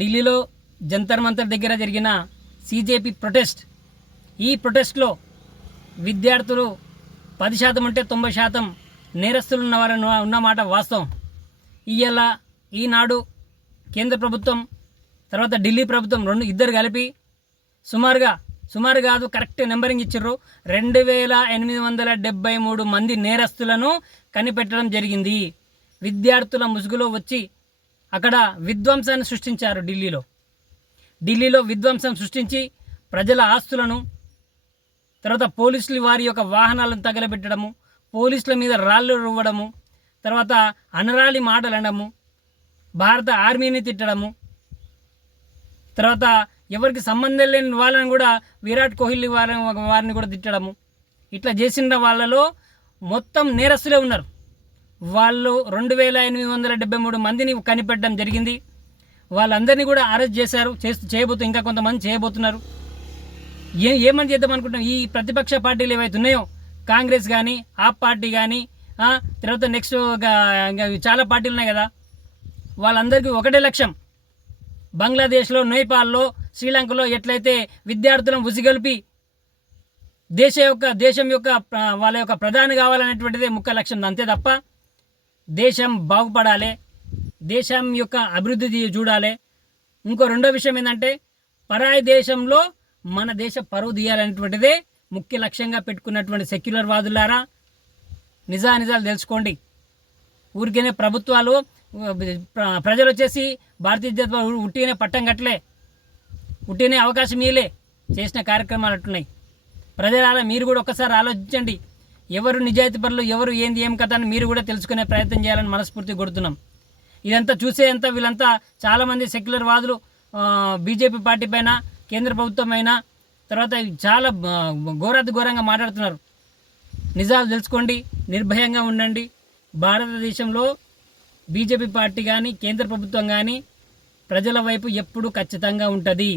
ఢిల్లీలో జంతర్ మంతర్ దగ్గర జరిగిన సీజేపీ ప్రొటెస్ట్. ఈ ప్రొటెస్ట్లో విద్యార్థులు 10% అంటే 90% నేరస్తులు ఉన్నమాట వాస్తవం. ఈనాడు కేంద్ర ప్రభుత్వం తర్వాత ఢిల్లీ ప్రభుత్వం ఇద్దరు కలిపి సుమారు కాదు కరెక్ట్ నెంబరింగ్ ఇచ్చారు. 2873 మంది నేరస్తులను కనిపెట్టడం జరిగింది. విద్యార్థుల ముసుగులో వచ్చి అక్కడ విధ్వంసాన్ని సృష్టించారు. ఢిల్లీలో విధ్వంసం సృష్టించి ప్రజల ఆస్తులను, తర్వాత పోలీసులు వారి యొక్క వాహనాలను తగలబెట్టడము, పోలీసుల మీద రాళ్ళు రువ్వడము, తర్వాత అనరాలి మాటలు అనడము, భారత ఆర్మీని తిట్టడము, తర్వాత ఎవరికి సంబంధం లేని వాళ్ళని కూడా విరాట్ కోహ్లీ వారిని కూడా తిట్టడము, ఇట్లా చేసిన వాళ్ళలో మొత్తం నేరస్తులే ఉన్నారు. వాళ్ళు 2873 మందిని కనిపెట్టడం జరిగింది. వాళ్ళందరినీ కూడా అరెస్ట్ చేశారు. ఇంకా కొంతమంది చేయబోతున్నారు. ఏమని చేద్దాం అనుకుంటున్నాం? ఈ ప్రతిపక్ష పార్టీలు ఏవైతే ఉన్నాయో, కాంగ్రెస్ కానీ, ఆప్ పార్టీ కానీ, తర్వాత నెక్స్ట్ చాలా పార్టీలు ఉన్నాయి కదా, వాళ్ళందరికీ ఒకటే లక్ష్యం. బంగ్లాదేశ్లో, నేపాల్లో, శ్రీలంకలో ఎట్లయితే విద్యార్థులను ఉసిగొల్పి దేశం యొక్క వాళ్ళ యొక్క ప్రధాని కావాలనేటువంటిదే ముఖ్య లక్ష్యం. అంతే తప్ప దేశం బాగుపడాలి, దేశం యొక్క అభివృద్ధి చూడాలి. ఇంకో రెండో విషయం ఏంటంటే పరాయి దేశంలో మన దేశ పరువు తీయాలనేటువంటిదే ముఖ్య లక్ష్యంగా పెట్టుకున్నటువంటి సెక్యులర్ వాదులారా, నిజాలు తెలుసుకోండి. ఊరికేనే ప్రభుత్వాలు ప్రజలు వచ్చేసి భారతీయ జనతా ఉట్టినే పట్టం కట్టలే, ఉట్టినే అవకాశం ఇయలే, చేసిన కార్యక్రమాలు అట్టున్నాయి. ప్రజలారా మీరు కూడా ఒక్కసారి ఆలోచించండి. ఎవరు నిజాయితీ పరులు, ఎవరు ఏం కథ అని మీరు కూడా తెలుసుకునే ప్రయత్నం చేయాలని మనస్ఫూర్తిగా కొడుతున్నాం. ఇదంతా చూసేంత వీళ్ళంతా చాలామంది సెక్యులర్ వాదులు బీజేపీ పార్టీ పైన, కేంద్ర ప్రభుత్వం అయినా తర్వాత చాలా ఘోరంగా మాట్లాడుతున్నారు. నిజాలు తెలుసుకోండి, నిర్భయంగా ఉండండి. భారతదేశంలో బీజేపీ పార్టీ కానీ, కేంద్ర ప్రభుత్వం కానీ ప్రజల వైపు ఎప్పుడూ ఖచ్చితంగా ఉంటుంది.